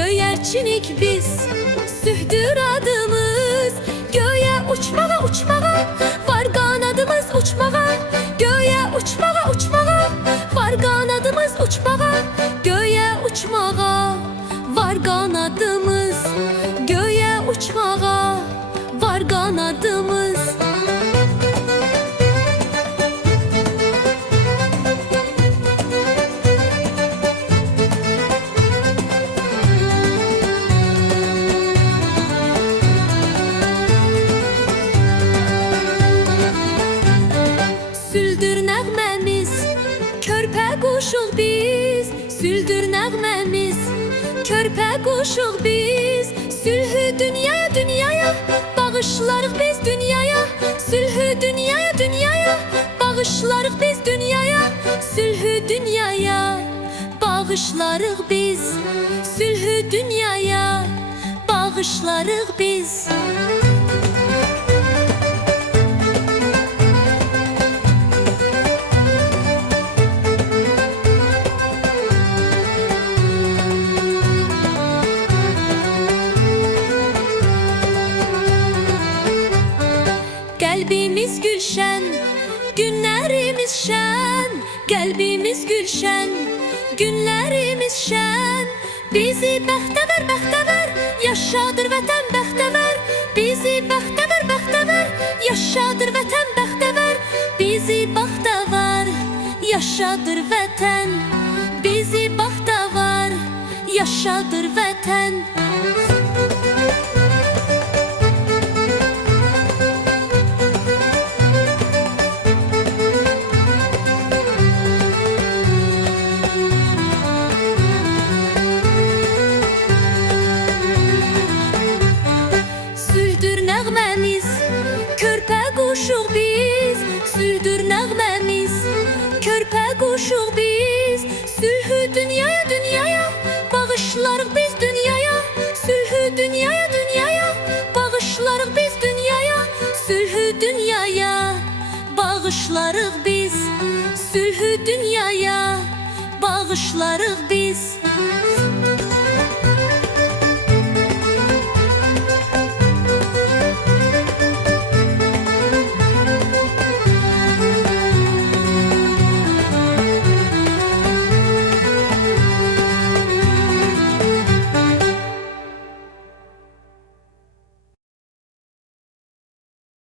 göyerçinik biz, sühdür adımız. Göğe uçmağa uçmağa, var kanadımız uçmağa. Göğe uçmağa uçmağa, var kanadımız uçmağa. Göğe uçmağa, var kanadımız. Göğe uçmağa, var kanadımız. Süldür nəğməmiz, körpə quşuq biz. Süldür nəğməmiz, körpə quşuq biz. Sülhü dünyaya dünyaya, bağışlarıq biz dünyaya. Sülhü dünyaya dünyaya, bağışlarıq biz dünyaya. Sülhü dünyaya, bağışlarıq biz. Sülhü dünyaya, bağışlarıq biz. Kalbimiz gülşen, günlerimiz şen. Kalbimiz gülşen, günlerimiz şen. Bizi bəxtəvər bəxtəvər, yaşadır vətən bəxtəvər. Bizi bəxtəvər bəxtəvər, yaşadır vətən bəxtəvər. Bizi bəxtəvər, yaşadır vətən. Bizi bəxtəvər, yaşadır vətən. Nəğməmiz, körpə quşuq biz. Süldür nəğməmiz, körpə quşuq biz. Sülhü dünyaya dünyaya, bağışlarıq biz dünyaya. Sülhü dünyaya dünyaya, bağışlarıq biz dünyaya. Sülhü dünyaya, bağışlarıq biz. Sülhü dünyaya, bağışlarıq